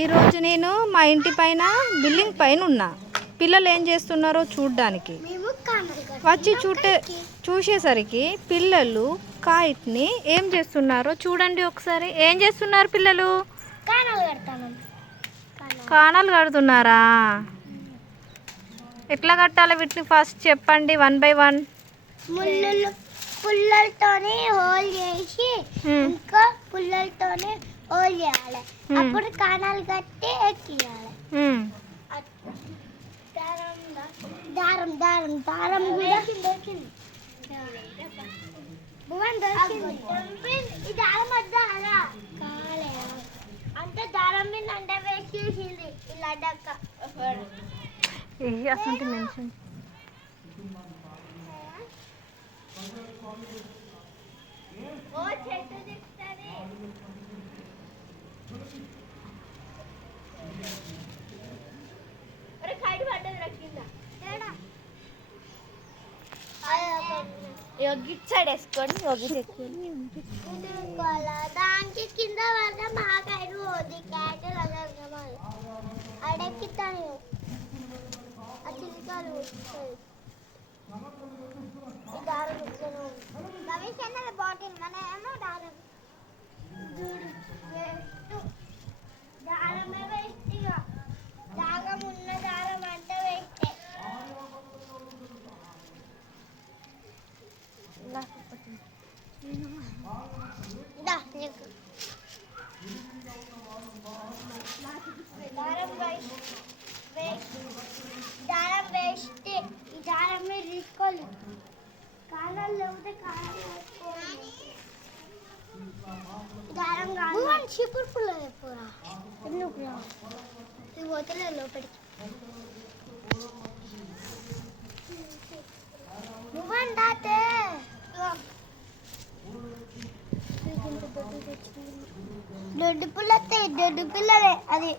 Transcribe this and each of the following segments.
ఈరోజు నేను మా ఇంటి పైన బిల్డింగ్ పైన ఉన్నా. పిల్లలు ఏం చేస్తున్నారో చూడ్డానికి వచ్చి చూసేసరికి పిల్లలు కైట్ని ఏం చేస్తున్నారో చూడండి ఒకసారి. ఏం చేస్తున్నారు పిల్లలు? కానాలు కడుతున్నారా? ఎట్లా కట్టాలి వీటిని ఫస్ట్ చెప్పండి, 1 by 1. పుల్లలతోనే హోల్ చేసి ఇంకా పుల్లలతోనే హోల్ చేయాలి. అప్పుడు కానాలు కట్టి ఎక్కియాలి. దారం దారం దారం కూడా దొరికింది. ఈ దారం వద్దా అలా కాలే అంటే దారం మీద అంట వేసేసింది ఇలా అడ్డక్క అసలు మెన్షన్ ఓ చెట్టు దిక్కుతానే అరే కైట్ పడ్డది రక్కింద ఏడా గిట్ సైడ్ వేసుకొని దానికి కింద పడితే బాగా కైట్ పోద్ది. క్యాట్ అడెక్కిస్తాను ఆ చిలికాలు దారం బాటిల్ మన ఏమో దారం దారమే వేస్ట్. దాగం ఉన్న దారం అంటే వేస్తే దారం వేస్ట్. ఈ దారం మీరు తీసుకోవాలి. కాలాలు లేకపోతే కాలాలు వేసుకోవాలి. దారం కాదు చీపురు పుల్ల అయిపోరా ఎందుకు ఇది పోతలే లోపలికి. నువ్వంటే దొడ్డు పుల్ల వస్తాయి. దొడ్డు పిల్లలే అది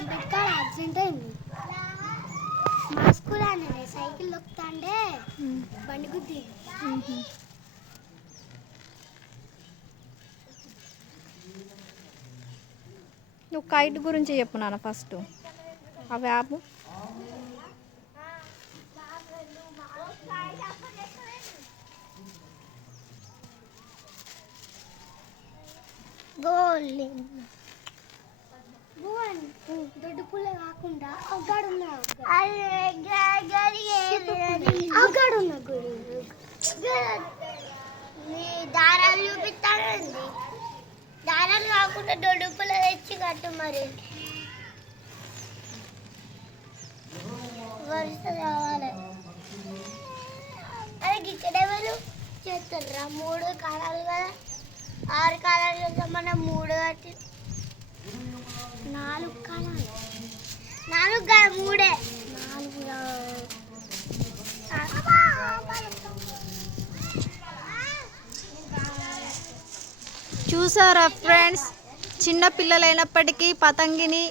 అంబేద్కర్ యాక్సిడెంట్ అయింది. మా స్కూల్ అనే సైకిల్ దొక్కుతా అంటే బండి గుద్ది. నువ్వు కైట్ గురించి చెప్పు నాన్న ఫస్ట్. అవి ఆపు. దొడ్డు పుల్ల కాకుండా అగాడున్నా దారాలు చూపిస్తానండి. దారాలు కాకుండా దొడ్డు పుల్ల తెచ్చి కట్టు. మరి వరుస కావాలి. అదే గిక్కడెవరు చేస్తారా? 3 కాలాలు కదా, 6 కాలాలు చేస్తాం. మనం 3 కట్టి 4 కాలాలు 4 కాదు 3 చూసారా ఫ్రెండ్స్, చిన్న పిల్లలైనప్పటికీ పతంగిని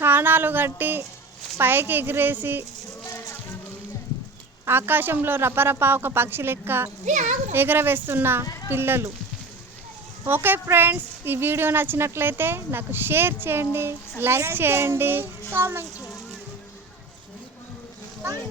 కానాలు కట్టి పైకి ఎగిరేసి ఆకాశంలో రపరపా ఒక పక్షి లెక్క ఎగరవేస్తున్న పిల్లలు. ఓకే ఫ్రెండ్స్, ఈ వీడియో నచ్చినట్లయితే నాకు షేర్ చేయండి, లైక్ చేయండి, కామెంట్ చేయండి. మళ్ళీ